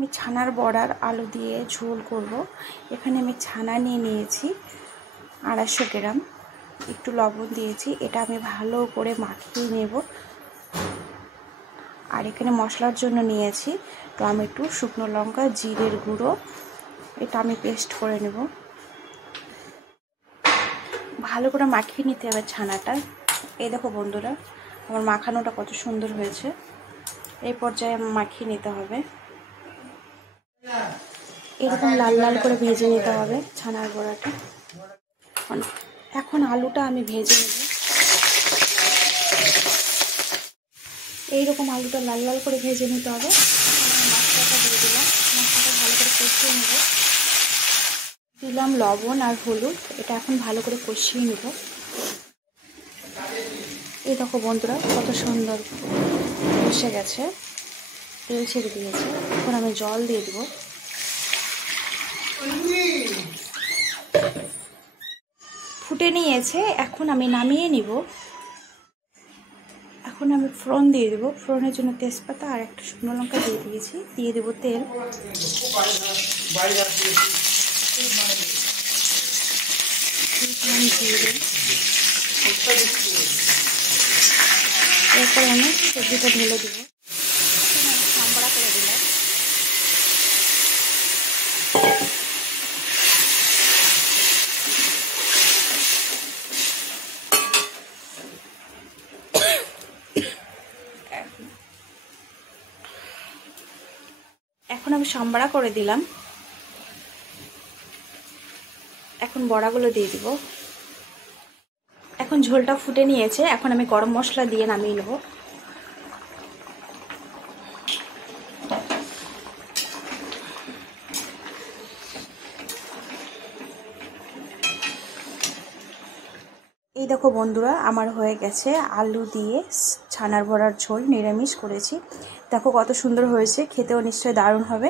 আমি ছানার বড়ার আলু দিয়ে ঝোল করব। এখানে আমি ছানা নিয়েছি 250 গ্রাম, একটু লবণ দিয়েছি। এটা আমি ভালো করে মাখিয়ে নেব। আর এখানে মশলার জন্য নিয়েছি টমেটো, শুকনো লঙ্কা, জিরের গুঁড়ো। এটা আমি পেস্ট করে নেব। ভালো করে মাখিয়ে নিতে হবে ছানাটা। এই দেখো বন্ধুরা, আমার মাখানোটা কত সুন্দর হয়েছে। এই পর্যায়ে মাখিয়ে নিতে হবে। এরকম লাল লাল করে ভেজে নিতে হবে ছানার বড়াটা। এখন আলুটা আমি ভেজে নেব। এইরকম আলুটা লাল লাল করে ভেজে নিতে হবে। মশলাটা দিয়ে দিলাম, মশলাটা ভালো করে কষিয়ে নেব। দিলাম লবণ আর হলুদ, এটা এখন ভালো করে কষিয়ে নেব। এই দেখো বন্ধুরা, কত সুন্দর কষে গেছে, তেল ছেড়ে দিয়েছে। এখন আমি জল দিয়ে দেবো। ফুটে নিয়েছে, এখন আমি নামিয়ে নিব। এখন আমি ফোড়ন দিয়ে দেবো। ফোড়নের জন্য তেজপাতা আর একটা শুকনো লঙ্কা দিয়ে দিয়েছি। দিয়ে দেবো তেল। এরপর আমি সবজিটা ঢেলে দেবো। সাম্বড়া করে দিলাম। এখন আমি সাম্বড়া করে দিলাম। এখন বড়াগুলো দিয়ে দিব। এখন ঝোলটা ফুটে নিয়েছে, এখন আমি গরম মশলা দিয়ে নামিয়ে নেব। এই দেখো বন্ধুরা, আমার হয়ে গেছে আলু দিয়ে ছানার বড়ার ঝোল। নিরামিষ করেছি। দেখো কত সুন্দর হয়েছে, খেতেও নিশ্চয়ই দারুণ হবে।